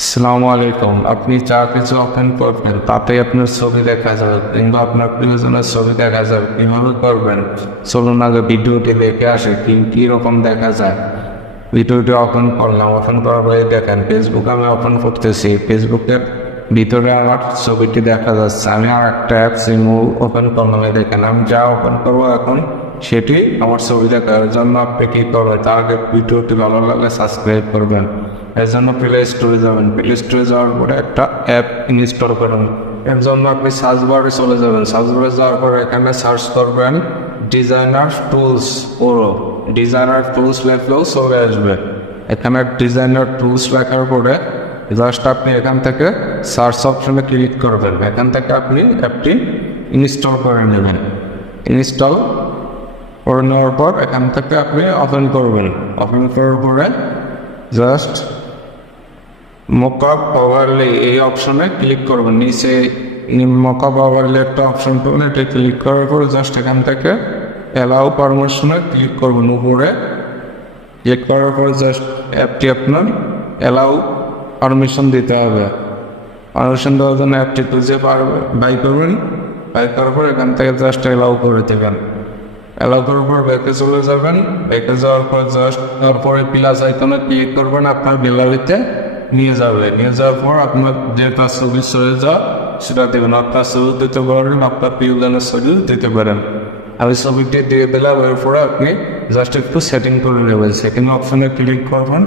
আসসালামু আলাইকুম। আপনি যা কিছু ওপেন করবেন তাতে আপনার ছবি দেখা যাবে কিংবা আপনার প্রিয়জনের ছবি দেখা যাবে। কীভাবে করবেন চলুন আগে ভিডিওটি দেখে আসে কীরকম দেখা যায়। ভিডিওটি ওপেন করলাম, ওপেন করার পরে দেখেন ফেসবুক আমি ওপেন করতেছি। ফেসবুকের ভিতরে আমার ছবিটি দেখা যাচ্ছে। আমি আর একটা অ্যাপস ওপেন করলাম, দেখেন আমি যা ওপেন করবো এখন সেটি আমার ছবি দেখার জন্য আপনি কী করবেন তার আগে ভিডিওটি ভালো লাগলে সাবস্ক্রাইব করবেন। এর জন্য প্লে স্টোরে যাবেন, প্লে স্টোরে যাওয়ার পরে একটা অ্যাপ ইনস্টল করুন। এর জন্য আপনি সার্চ বারে চলে যাবেন, সার্চ বারে যাওয়ার পরে এখানে সার্চ করবেন designer tools pro. Designer tools লেখলেও চলে আসবে। এখানে ডিজাইনার টুলস লেখার পরে জাস্ট আপনি এখান থেকে সার্চ অপশনে ক্লিক করবেন। এখান থেকে আপনি অ্যাপটি ইনস্টল করে নেবেন। ইনস্টল করে নেওয়ার পর এখান থেকে আপনি ওপেন করবেন। ওপেন করার পরে জাস্ট মকআপ ওভারলে এই অপশনে ক্লিক করবেন। নিচে মকআপ ওভারলে একটা অপশন পাবেন, এটা ক্লিক করার পরে জাস্ট এখান থেকে অ্যালাউ পারমিশনে ক্লিক করবেন। উপরে ক্লিক করার পরে জাস্ট অ্যাপটি আপনার অ্যালাউ পারমিশন দিতে হবে। পারমিশন দেওয়ার জন্য অ্যাপটি খুঁজে বাই করবেন। বাই করার পর এখান থেকে জাস্ট অ্যালাউ করে দেবেন। অ্যালাউ করার পর ব্যাকে চলে যাবেন। ব্যাকে যাওয়ার পর জাস্ট তারপরে প্লাস আইকনে ক্লিক করবেন, আপনার গ্যালারিতে নিয়ে যাবে। নিয়ে যাওয়ার পর আপনার যেটা ছবি সরে যাওয়া সেটা দেবেন। আপনার ছবি দিতে পারেন, আপনার প্রিয়জনের ছবি দিতে পারেন। আমি ছবিটি দিয়ে দিলাম। এরপরে আপনি জাস্ট একটু সেটিং করে নেবেন। সেটিং অপশনে ক্লিক করবেন।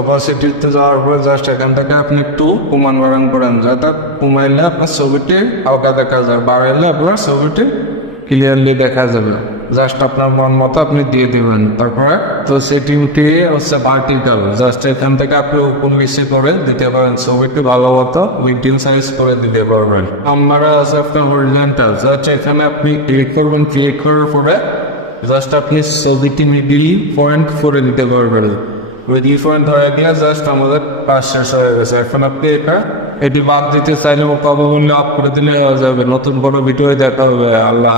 অপাসিটিতে যাওয়ার পরে জাস্ট এখান থেকে আপনি একটু কমান বাড়ান করেন, যাতে কমাইলে আপনার ছবিটি হালকা দেখা যায়, বাড়াইলে আপনার ছবিটি ক্লিয়ারলি দেখা যাবে। জাস্ট আপনার মন মতো আপনি দিয়ে দেবেন। তারপরে তো সেটিংটি হচ্ছে ভার্টিক্যাল, জাস্ট এখান থেকে আপনি উপর নিচে করে দিতে পারেন। ছবিটি ভালো মতো মিডিয়াম সাইজ করে দিতে পারবেন। আমরা আছে আপনার হরিজন্টাল, জাস্ট এখানে আপনি ক্লিক করবেন। ক্লিক করার পরে জাস্ট আপনি ছবিটি মিডিল পয়েন্ট করে দিতে পারবেন। মিডিল পয়েন্ট হয়ে গিয়ে জাস্ট আমাদের কাজ শেষ হয়ে গেছে। এখন আপনি এটি বাদ দিতে চাইলে পাবো বললে আপ করে দিলে হয়ে যাবে। নতুন কোনো ভিডিও দেখা হবে। আল্লাহ।